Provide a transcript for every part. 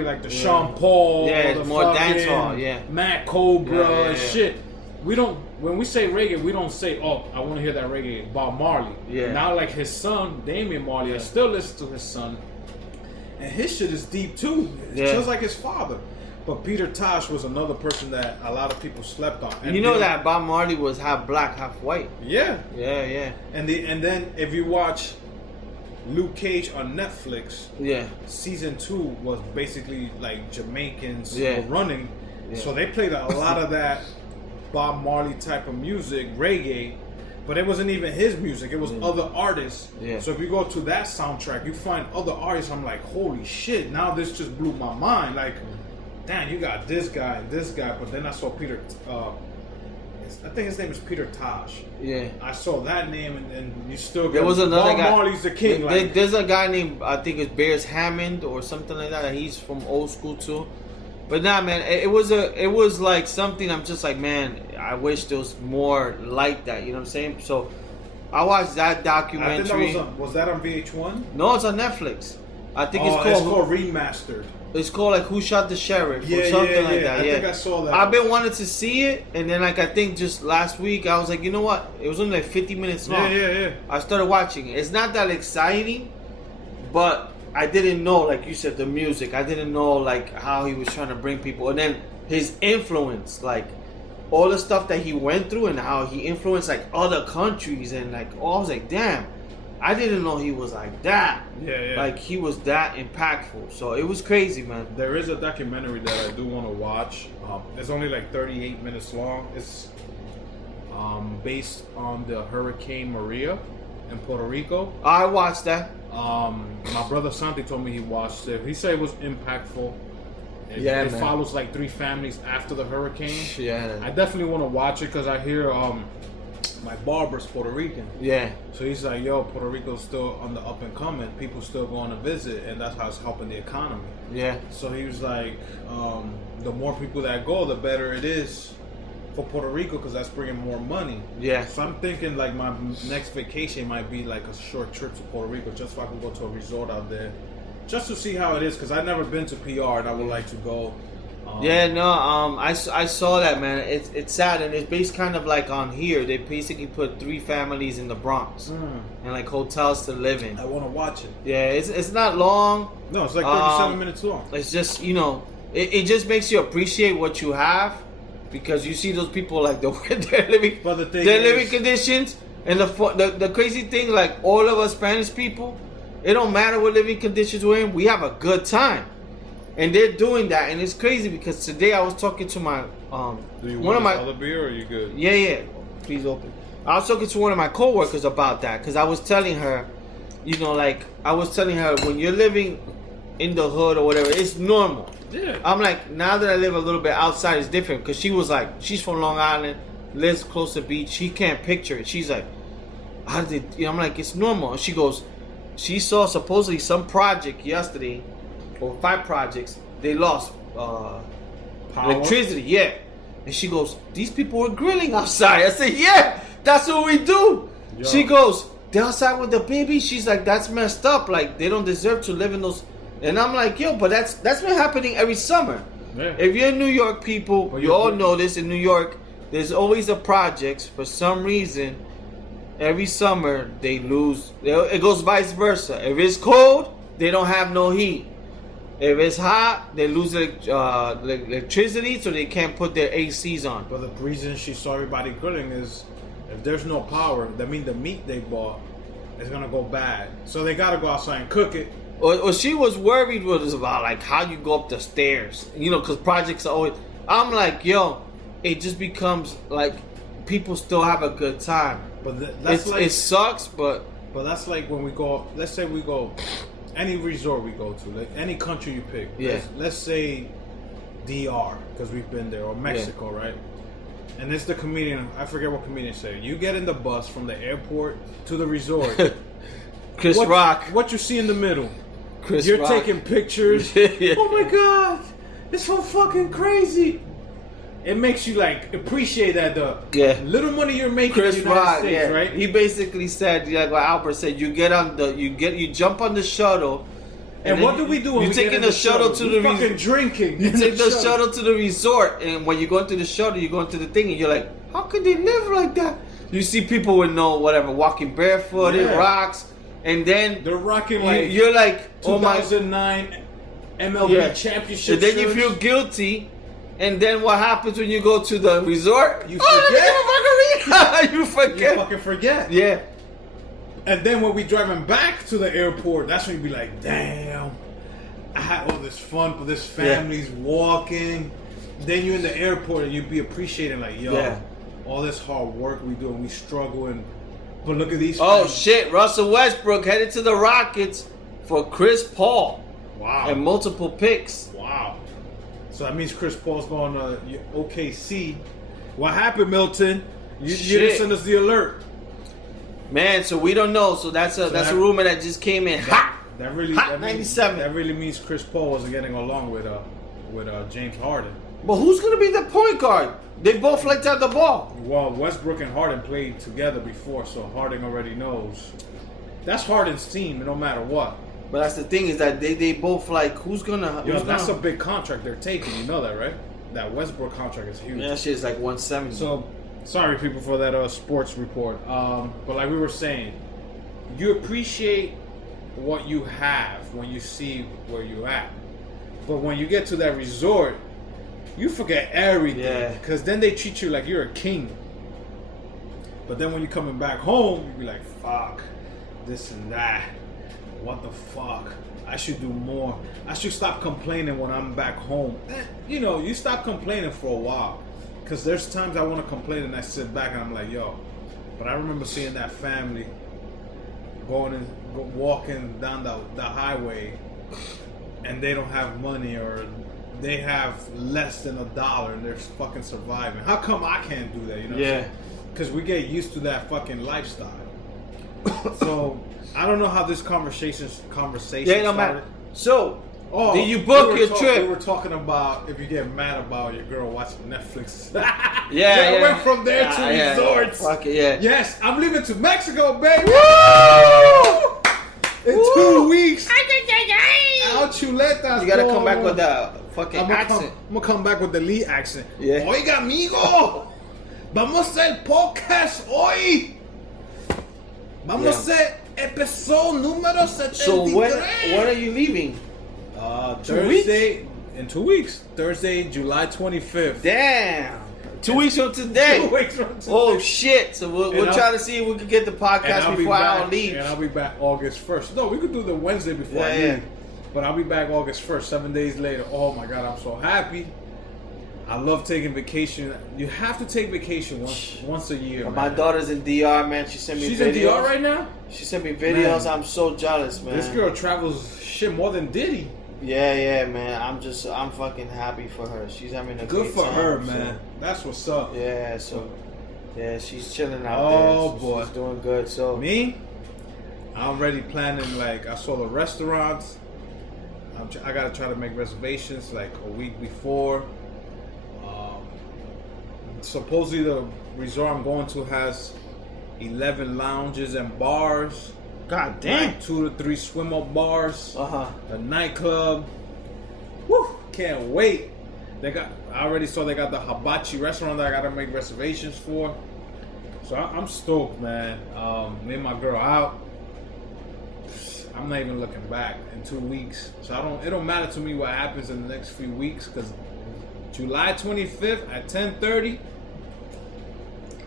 like the Sean Paul, yeah, the more dancehall, yeah, Matt Cobra and yeah. shit. We don't, when we say reggae, we don't say, oh, I want to hear that reggae, Bob Marley. Yeah. Now, like his son, Damian Marley, I still listen to his son, and his shit is deep too. It's just like his father. But Peter Tosh was another person that a lot of people slept on. And you know that Bob Marley was half black, half white. Yeah. Yeah. And then if you watch Luke Cage on Netflix, season 2 was basically like Jamaicans were running. Yeah. So they played a lot of that Bob Marley type of music, reggae, but it wasn't even his music. It was other artists. Yeah. So if you go to that soundtrack, you find other artists. I'm like, holy shit! Now this just blew my mind. Like, damn, you got this guy and this guy. But then I saw Peter. I think his name is Peter Tosh. Yeah. I saw that name, and you still got. There was another Bob guy. Marley's the king. There's a guy named, I think it's Bears Hammond or something like that. And he's from old school too. But nah, man, it was like something. I'm just like, man, I wish there was more like that. You know what I'm saying? So I watched that documentary. I think was that on VH1? No, it's on Netflix. I think it's called Remastered. It's called like Who Shot the Sheriff or something like that. I think I saw that. I've been wanting to see it, and then like I think just last week I was like, you know what? It was only like 50 minutes long. Yeah. I started watching it. It's not that exciting, but I didn't know, like you said, the music. I didn't know like how he was trying to bring people, and then his influence, like all the stuff that he went through, and how he influenced like other countries, and like I was like, damn. I didn't know he was like that. Yeah. Like he was that impactful. So it was crazy, man. There is a documentary that I do want to watch. It's only like 38 minutes long. It's based on the Hurricane Maria in Puerto Rico. I watched that. My brother Santi told me he watched it. He said it was impactful. It follows like 3 families after the hurricane. Yeah. I definitely want to watch it because I hear my barber's Puerto Rican. Yeah. So he's like, yo, Puerto Rico's still on the up and coming. People still going to visit, and that's how it's helping the economy. Yeah. So he was like, the more people that go, the better it is for Puerto Rico because that's bringing more money. Yeah. So I'm thinking like my next vacation might be like a short trip to Puerto Rico just so I can go to a resort out there just to see how it is because I've never been to PR and I would like to go. I saw that, man. It's sad, and it's based kind of like on here. They basically put 3 families in the Bronx and like hotels to live in. I want to watch it. Yeah, it's not long. No, it's like 37 minutes long. It's just it just makes you appreciate what you have because you see those people like the way they're living, living conditions, and the crazy thing, like all of us Spanish people, it don't matter what living conditions we're in, we have a good time. And they're doing that, and it's crazy because today I was talking to my Do you want another beer, or are you good? Yeah. Please open. I was talking to one of my coworkers about that because I was telling her, when you're living in the hood or whatever, it's normal. Yeah. I'm like, now that I live a little bit outside, it's different because she was like, she's from Long Island, lives close to the beach. She can't picture it. She's like, how did they? I'm like, it's normal. And she goes, she saw supposedly some project yesterday. Or 5 projects, they lost electricity, And she goes, these people were grilling outside. I said, yeah, that's what we do. Yo. She goes, they're outside with the baby. She's like, that's messed up. Like, they don't deserve to live in those. And I'm like, yo, but that's been happening every summer. Yeah. If you're in New York, people, you all know this. In New York, there's always a projects. For some reason, every summer, they lose. It goes vice versa. If it's cold, they don't have no heat. If it's hot, they lose electricity, so they can't put their ACs on. But the reason she saw everybody grilling is if there's no power, that means the meat they bought is going to go bad. So they got to go outside and cook it. Or she was worried about like how you go up the stairs. Because projects are always... I'm like, yo, it just becomes like people still have a good time. But that's like... It sucks, but... But that's like when we go... Let's say we go... Any resort we go to, like any country you pick. Yeah. Let's say DR, because we've been there, or Mexico, right? And it's the comedian, I forget what comedian said. You get in the bus from the airport to the resort. Chris Rock. What you see in the middle? You're Rock. Taking pictures. Oh my God, it's so fucking crazy. It makes you like appreciate that the little money you're making Chris in the United Rock, States, right? He basically said, like what Albert said, you jump on the shuttle, And what do we do when you're taking the shuttle to the fucking drinking? You take the shuttle to the resort, and when you go into the shuttle, you go into the thing, and you're like, how could they live like that? You see people with walking barefooted, rocks, and then they're rocking you're like 2009 MLB championship. And then you feel guilty, and then what happens when you go to the resort? You forget. You forget. You fucking forget. Yeah. And then when we driving back to the airport, that's when you be like, damn, I had all this fun for this family's walking. Then you're in the airport and you be appreciating like, yo, all this hard work we do and we struggling. But look at these families. Shit, Russell Westbrook headed to the Rockets for Chris Paul. Wow. And multiple picks. Wow. So that means Chris Paul's going to OKC. What happened, Milton? You didn't send us the alert. Man, so we don't know. So that's a rumor that just came in. Hot 97. That really means Chris Paul wasn't getting along with James Harden. But who's gonna be the point guard? They both like to have the ball. Well, Westbrook and Harden played together before, so Harden already knows. That's Harden's team, no matter what. But that's the thing is that they both like who's gonna. That's a big contract they're taking. You know that, right? That Westbrook contract is huge. Yeah, that shit is like 170. So. Sorry, people, for that sports report. But like we were saying, you appreciate what you have when you see where you're at. But when you get to that resort, you forget everything. Because then they treat you like you're a king. But then when you're coming back home, you be like, fuck, this and that. What the fuck? I should do more. I should stop complaining when I'm back home. You stop complaining for a while. Because there's times I want to complain and I sit back and I'm like, yo, but I remember seeing that family walking down the highway and they don't have money or they have less than $1 and they're fucking surviving. How come I can't do that? You know? Yeah. Because we get used to that fucking lifestyle. So I don't know how this conversation started. So. Did you book your trip? We were talking about if you get mad about your girl watching Netflix. I went from there to resorts. Fuck it, yeah. Yes, I'm leaving to Mexico, baby. Woo! In 2 weeks. Chuletas. You gotta come back with that fucking accent. I'm gonna come back with the Lee accent. Yeah. Oiga, amigo. Vamos a hacer podcast hoy. Vamos a hacer episodio número 73. So when are you leaving? Thursday, in 2 weeks. Thursday, July 25th. Damn. 2 weeks from today. 2 weeks from today. Oh, shit. So we'll try to see if we can get the podcast before I leave. And I'll be back August 1st. No, we could do the Wednesday before I leave. But I'll be back August 1st, 7 days later. Oh, my God, I'm so happy. I love taking vacation. You have to take vacation once a year. My daughter's in DR, man. She sent me videos. She's in DR right now? She sent me videos. Man. I'm so jealous, man. This girl travels shit more than Diddy. Yeah, man. I'm fucking happy for her. She's having a good for time, her, man. That's what's up. Yeah, she's chilling out there. Oh, boy. She's doing good. So me, I'm already planning. Like I saw the restaurants. I gotta try to make reservations like a week before. Supposedly the resort I'm going to has 11 lounges and bars. God damn. Like 2 to 3 swim up bars. A nightclub. Woo! Can't wait. I already saw they got the hibachi restaurant that I gotta make reservations for. So I'm stoked, man. Me and my girl out. I'm not even looking back in 2 weeks. So it don't matter to me what happens in the next few weeks, because July 25th at 10:30,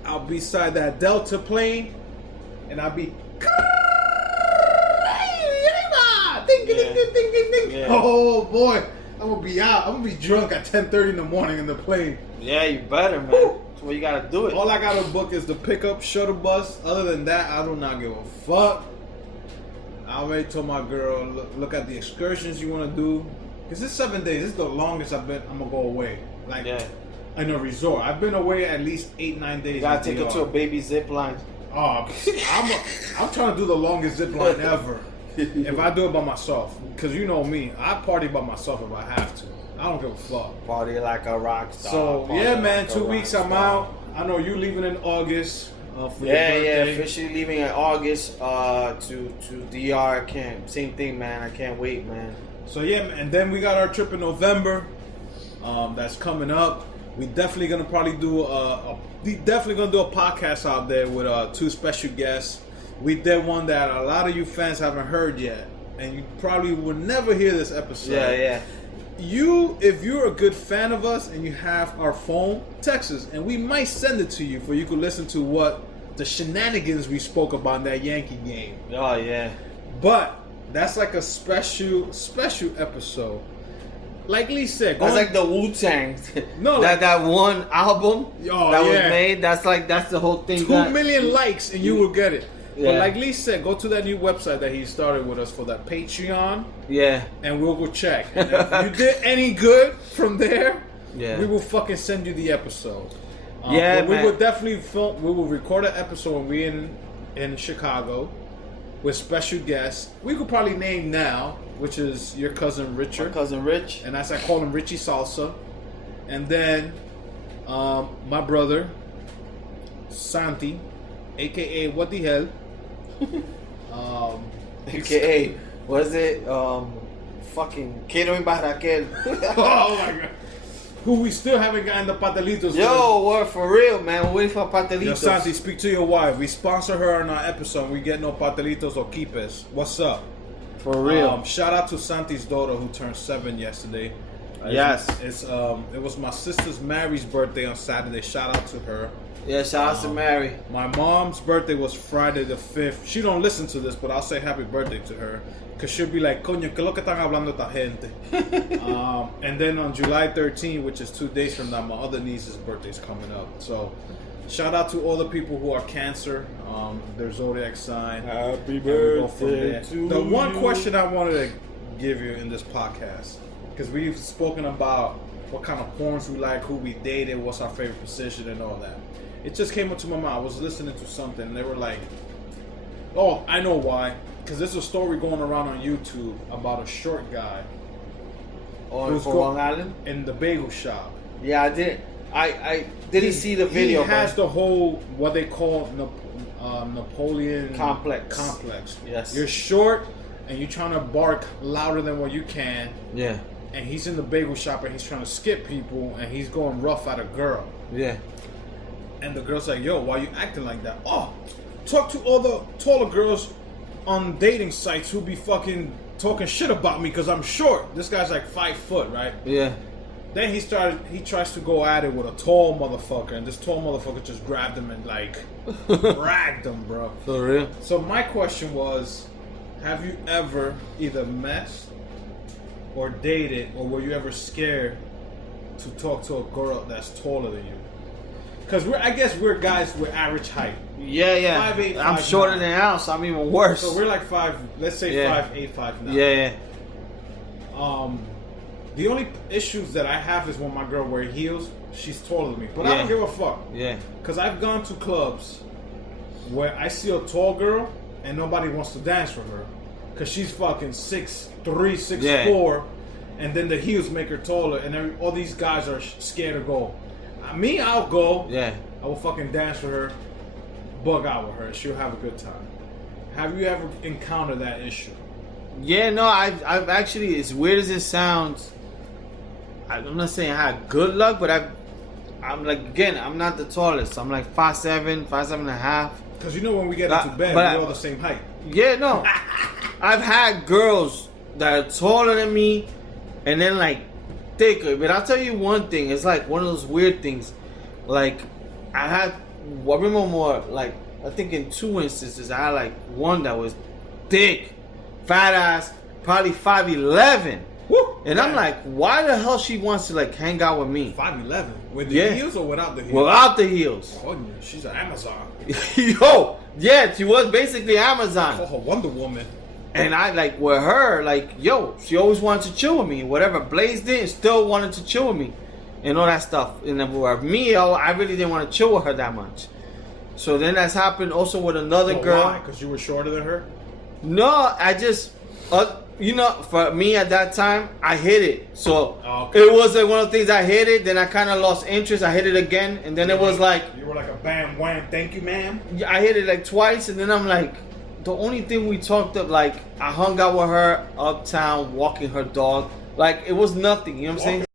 I'll be beside that Delta plane, and I'll be ding, ding, ding, ding, ding, ding. Oh boy, I'm gonna be out. I'm gonna be drunk at 10:30 in the morning in the plane. Yeah, you better, man. Woo. That's what you gotta do it. All I gotta book is the pickup shuttle bus. Other than that, I do not give a fuck. I already told my girl, look at the excursions you want to do. Because this 7 days, this is the longest I'm going to go away. Like, in a resort. I've been away at least 8-9 days. You got to take her to a baby zip line. Oh, I'm trying to do the longest zip line ever. If I do it by myself. Because you know me, I party by myself if I have to. I don't give a fuck. Party like a rock star. So, yeah, man, 2 weeks I'm out. I know you leaving in August. for your birthday. Officially leaving in August to DR. Same thing, man. I can't wait, man. So yeah, and then we got our trip in November. That's coming up. We definitely gonna probably do a podcast out there with 2 special guests. We did one that a lot of you fans haven't heard yet, and you probably will never hear this episode. Yeah. If you're a good fan of us and you have our phone, text us, and we might send it to you for you could listen to what the shenanigans we spoke about in that Yankee game. Oh yeah. But that's like a special episode. Like Lee said, that's like the Wu-Tang. No, that one album that was made. That's the whole thing. 2 million likes and you will get it. Yeah. But like Lee said, go to that new website that he started with us for that Patreon. Yeah. And we'll go check. And if you did any good from there, we will fucking send you the episode. But we will definitely film. We will record an episode when we're in Chicago with special guests. We could probably name now, which is your cousin Richard. My cousin Rich. And as I call him, Richie Salsa. And then my brother Santi, aka What the Hell. AKA, was it fucking Catering by Raquel? Oh my god. Who we still haven't gotten the patelitos. Yo, word for real, man. We're waiting for patelitos. Yo, Santi, speak to your wife. We sponsor her in our episode. We get no patelitos or quipes. What's up? For real. Shout out to Santi's daughter who turned 7 yesterday. Yes. It was my sister's Mary's birthday on Saturday. Shout out to her. Yeah, shout out to Mary. My mom's birthday was Friday the 5th. She don't listen to this, but I'll say happy birthday to her. Because she'll be like, coño, ¿qué es lo que están hablando esta gente? And then on July 13th, which is 2 days from now, my other niece's birthday's coming up. So, shout out to all the people who are Cancer, their zodiac sign. Happy birthday to you. The one question I wanted to give you in this podcast, because we've spoken about what kind of porns we like, who we dated, what's our favorite position, and all that. It just came into my mind. I was listening to something, and they were like, oh, I know why. Because there's a story going around on YouTube about a short guy. Who's Long Island? In the bagel shop. Yeah, I did. I didn't see the video. He has the whole, what they call Napoleon complex. Yes. You're short, and you're trying to bark louder than what you can. Yeah. And he's in the bagel shop, and he's trying to skip people, and he's going rough at a girl. Yeah. And the girl's like, yo, why you acting like that? Oh, talk to all the taller girls on dating sites who be fucking talking shit about me because I'm short. This guy's like 5 foot, right? Yeah. Then he tries to go at it with a tall motherfucker, and this tall motherfucker just grabbed him and like dragged him, bro. For real? So my question was, have you ever either met or dated, or were you ever scared to talk to a girl that's taller than you? Because I guess we're guys with average height. Yeah. 5'8", I'm 5'9". shorter than Al, so I'm even worse. So we're like 5, let's say 5'8", 5'9". Yeah. The only issues that I have is when my girl wears heels. She's taller than me, but I don't give a fuck. Yeah. Because I've gone to clubs where I see a tall girl and nobody wants to dance with her because she's fucking 6'3", 6'4", and then the heels make her taller, and all these guys are scared to go. Me, I'll go. Yeah. I will fucking dance with her, bug out with her. She'll have a good time. Have you ever encountered that issue? Yeah, no, I've actually, as weird as it sounds, I'm not saying I had good luck, but I'm like, again, I'm not the tallest. I'm like 5'7", 5'7.5". Because you know when we get into bed, we're all the same height. Yeah, no. I've had girls that are taller than me, and then like thicker. But I'll tell you one thing. It's like one of those weird things. Like I remember more, like I think in 2 instances, I had like one that was thick, fat ass, probably 5'11". Woo! And I'm like, why the hell she wants to like hang out with me? 5'11". With the heels or without the heels? Without the heels. Oh, she's an Amazon. Yo, yeah, she was basically Amazon. Oh, Wonder Woman. And I like with her, like, yo, she always wanted to chill with me. Whatever Blaze did, still wanted to chill with me. And all that stuff. And then with me, I really didn't want to chill with her that much. So then that's happened also with another girl. Why? Because you were shorter than her? No, I just... You know, for me at that time, I hit it. So it was like one of the things I hit it. Then I kind of lost interest. I hit it again, and then it was like you were like a bam wham. Thank you, ma'am. I hit it like twice, and then I'm like, the only thing we talked of, like I hung out with her uptown, walking her dog. Like it was nothing. You know what I'm saying?